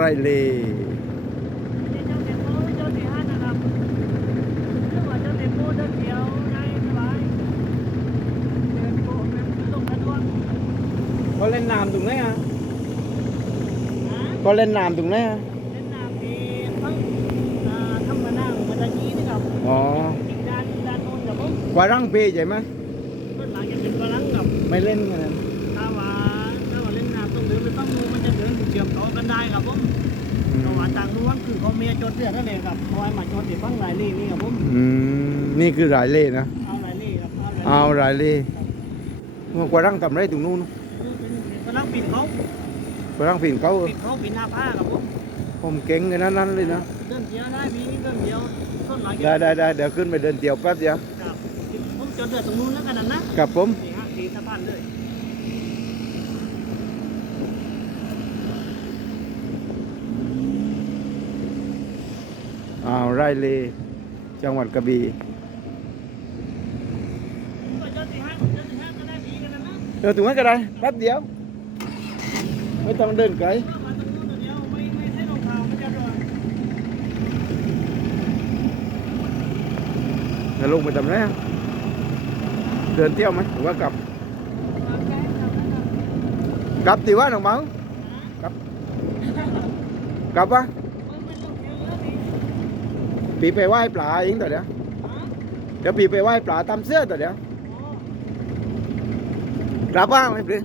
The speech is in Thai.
ไรเลนี่เจ้าเต็มโม่เจ้าสี่ห้านะครับถ้าว่าเจ้าเต็มโม่เดินเดียวได้สบายเดินโม่มันลงกระดวง có lên làm tùng đấy à นะ có lên làm tùng đấy à เล่นน้ำมีทั้งอ่าทำมานั่งมาตะกี้นี่ครับ ồ อีกด้านด้านโน้นครับผม qua răng bê vậy mà ต้นหลังจะเป็นกระลังกับ mày lên mà ถ้าว่าถ้าว่าเล่นน้ำต้องเดินไปต้องงูมันจะเดินเชื่อมต่อกันได้ครับผมเพราะว่าต่างนู้นคือเขาเมียจดเสื้อนั่นเองครับคอยมาจดติดฟังหลายลี่นี่ครับผม ừ, นี่คือรายเล่นะเอาหลายลี่ครับเอาหลายลี่เอารายเล่กว่ารังทำไรตรงนู้นคือเป็นกำลังปิดเขากว่ารังผินเขาปิดเขาปิดหน้าผ้าครับผมผมเก่งกันนั้นนั้นเลยนะเดินเดียวได้พี่เดินเดียวต้นหลังได้ได้ได้เดี๋ยวขึ้นไปเดินเดี่ยวแป๊บเดียวครับผมจดเดือดตรงนู้นแล้วกันนะกับผมนี่ฮะตีสะพานเลย อ่าวไรายเล จังหวัดกระบี่ก็จดที่ห้างจดที่ห้างก็ได้พี่กันนะเดินตรงนั้นก็ได้แป๊บเดียว ไม่ต้องเดินไกลแล้วเดียวไม่ไม่ใช่รองเท้าไม่จะลงไปทำไรเดินเที่ยวไหมหรือว่ากลับ กลับตีว่าหนองเมากลับ กลับวะ ปีไปไหว้ปลาเองตัวเดียวเดี๋ยวปีไปไหว้ปลาตามเสื้อตัวเดียวกลับว่าไม่เปลี่ยน